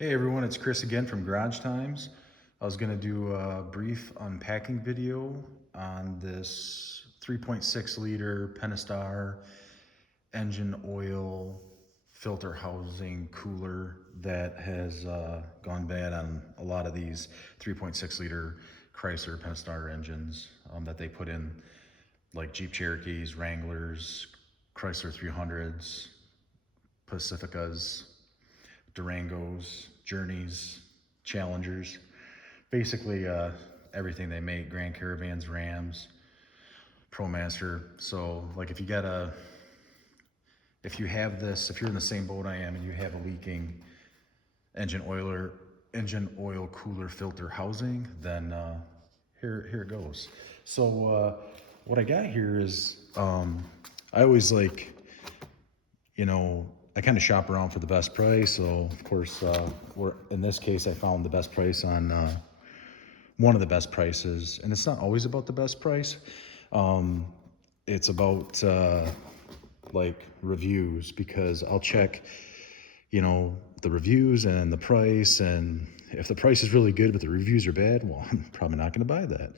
Hey everyone, it's Chris again from Garage Times. I was going to do a brief unpacking video on this 3.6 liter Pentastar engine oil filter housing cooler that has gone bad on a lot of these 3.6 liter Chrysler Pentastar engines that they put in, like Jeep Cherokees, Wranglers, Chrysler 300s, Pacificas, Durangos, Journeys, Challengers, basically everything they make, Grand Caravans, Rams, ProMaster. So like if you have this, if you're in the same boat I am and you have a leaking engine oil cooler filter housing, then here it goes. So what I got here is, I always like, I kind of shop around for the best price. So of course, in this case, I found the best price on one of the best prices, and it's not always about the best price. It's about like reviews, because I'll check, the reviews and the price, and if the price is really good but the reviews are bad, well, I'm probably not going to buy that.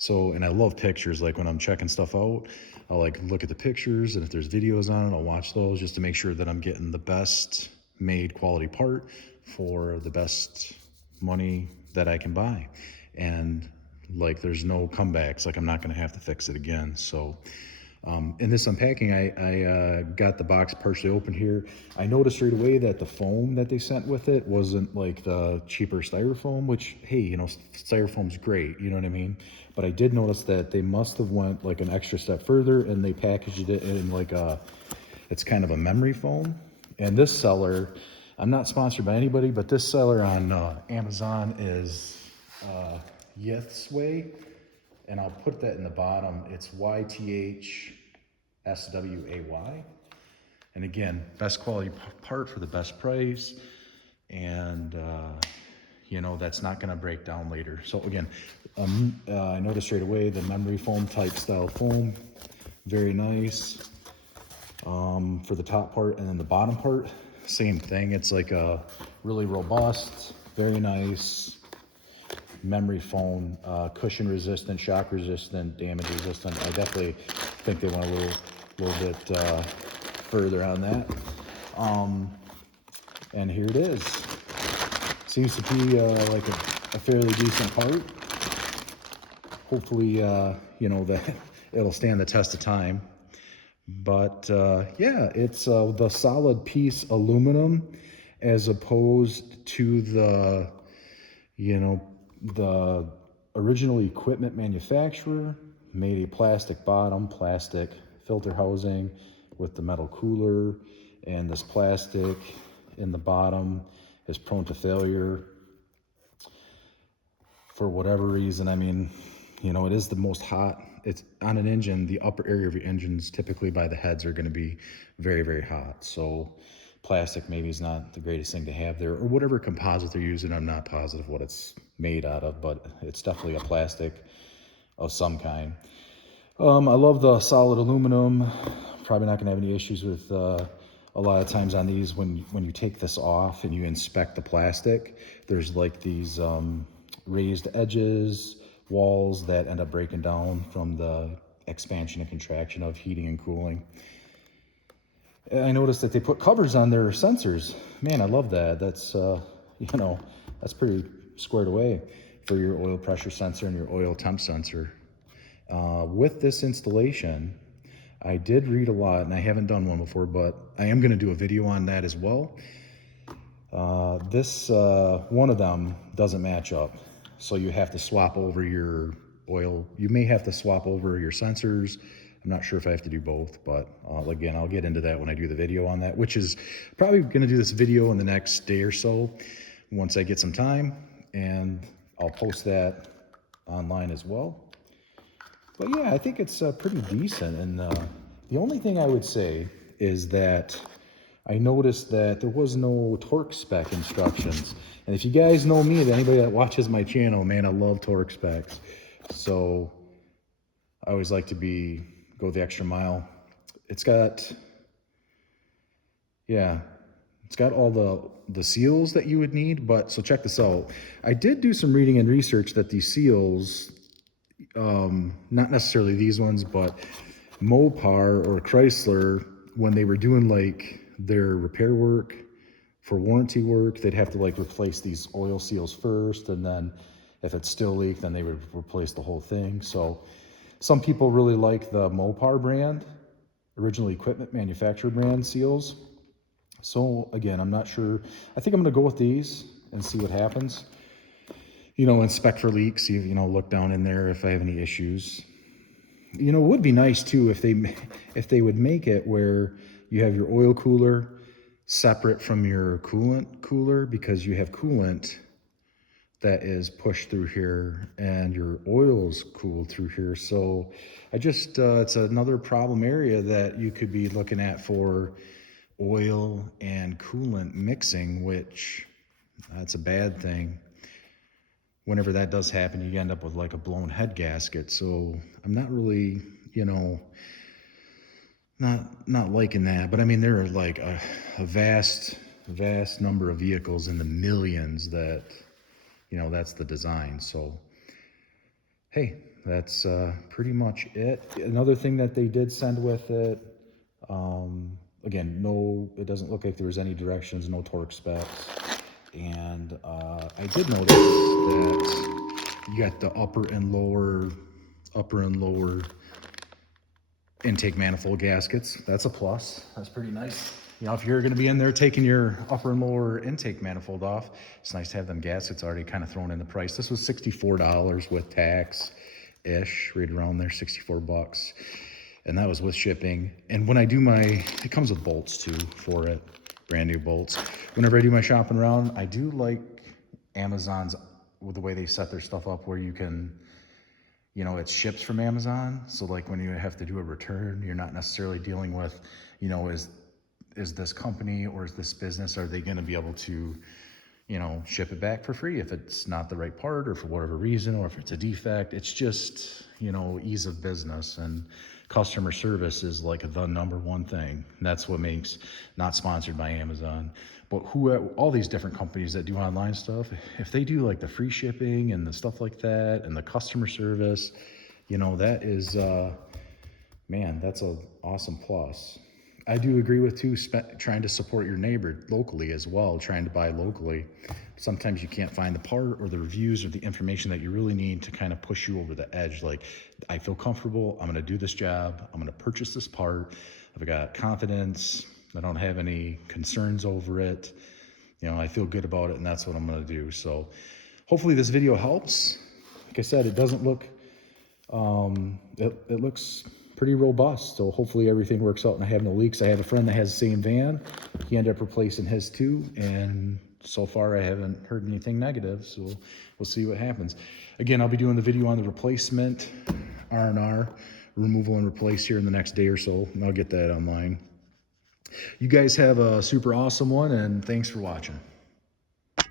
So, and I love pictures. Like when I'm checking stuff out, I'll like look at the pictures, and if there's videos on it, I'll watch those just to make sure that I'm getting the best made quality part for the best money that I can buy. And like there's no comebacks, like I'm not going to have to fix it again. So in this unpacking, I got the box partially open here. I noticed right away that the foam that they sent with it wasn't like the cheaper styrofoam, which, hey, styrofoam's great, you know what I mean? But I did notice that they must have went like an extra step further, and they packaged it in like it's kind of a memory foam. And this seller, I'm not sponsored by anybody, but this seller on Amazon is Yith's Way, and I'll put that in the bottom. It's YTHSWAY. And again, best quality part for the best price. And, that's not going to break down later. So again, I noticed straight away the memory foam type style foam, very nice for the top part. And then the bottom part, same thing. It's like a really robust, very nice memory foam, cushion resistant, shock resistant, damage resistant. I definitely think they went a little bit further on that. And here it is. Seems to be like a fairly decent part. Hopefully, that it'll stand the test of time. But yeah, it's the solid piece aluminum, as opposed to the original equipment manufacturer made a plastic bottom, plastic filter housing with the metal cooler, and this plastic in the bottom is prone to failure for whatever reason. I mean, it is the most hot. It's on an engine, the upper area of your engines, typically by the heads, are going to be very, very hot. So plastic maybe is not the greatest thing to have there, or whatever composite they're using. I'm not positive what it's made out of, but it's definitely a plastic of some kind. I love the solid aluminum. Probably not going to have any issues with a lot of times on these. When you take this off and you inspect the plastic, there's like these raised edges, walls that end up breaking down from the expansion and contraction of heating and cooling. I noticed that they put covers on their sensors. Man, I love that. That's that's pretty squared away for your oil pressure sensor and your oil temp sensor. With this installation, I did read a lot, and I haven't done one before, but I am going to do a video on that as well. This one of them doesn't match up, so you have to swap over your oil. You may have to swap over your sensors. I'm not sure if I have to do both, but again, I'll get into that when I do the video on that, which is probably going to do this video in the next day or so once I get some time, and I'll post that online as well. But yeah, I think it's pretty decent. And the only thing I would say is that I noticed that there was no torque spec instructions. And if you guys know me, if anybody that watches my channel, man, I love torque specs. So I always like to go the extra mile. It's got, yeah, It's got all the seals that you would need, but so check this out. I did do some reading and research that these seals, not necessarily these ones, but Mopar or Chrysler, when they were doing like their repair work for warranty work, they'd have to like replace these oil seals first, and then if it still leaked, then they would replace the whole thing. So some people really like the Mopar brand, original equipment manufacturer brand seals. So again, I'm not sure. I think I'm gonna go with these and see what happens. Inspect for leaks, see, look down in there if I have any issues. It would be nice too if they would make it where you have your oil cooler separate from your coolant cooler, because you have coolant that is pushed through here and your oil's cooled through here. So it's another problem area that you could be looking at for oil and coolant mixing, which that's a bad thing. Whenever that does happen, you end up with like a blown head gasket. So I'm not really, not liking that. But I mean, there are like a vast number of vehicles in the millions that, that's the design. So, hey, that's pretty much it. Another thing that they did send with it, again, no, it doesn't look like there was any directions, no torque specs. And I did notice that you got the upper and lower intake manifold gaskets. That's a plus. That's pretty nice. If you're going to be in there taking your upper and lower intake manifold off, it's nice to have them gaskets already kind of thrown in the price. This was $64 with tax ish, right around there, 64 bucks. And that was with shipping. And when I do it comes with bolts too for it, brand new bolts. Whenever I do my shopping around, I do like Amazon's, with the way they set their stuff up, where you can, it ships from Amazon. So like when you have to do a return, you're not necessarily dealing with, is this company or is this business, are they going to be able to, ship it back for free if it's not the right part or for whatever reason, or if it's a defect. It's just, ease of business, and customer service is like the number one thing. And that's what makes, not sponsored by Amazon, but all these different companies that do online stuff, if they do like the free shipping and the stuff like that and the customer service, that is, man, that's an awesome plus. I do agree with too, trying to support your neighbor locally as well, trying to buy locally. Sometimes you can't find the part or the reviews or the information that you really need to kind of push you over the edge. Like, I feel comfortable, I'm gonna do this job, I'm gonna purchase this part, I've got confidence, I don't have any concerns over it. I feel good about it, and that's what I'm gonna do. So hopefully this video helps. Like I said, it doesn't look, it looks pretty robust, so hopefully everything works out and I have no leaks. I have a friend that has the same van. He ended up replacing his too, and so far I haven't heard anything negative, so we'll see what happens. Again, I'll be doing the video on the replacement R&R, removal and replace, here in the next day or so, and I'll get that online. You guys have a super awesome one, and thanks for watching.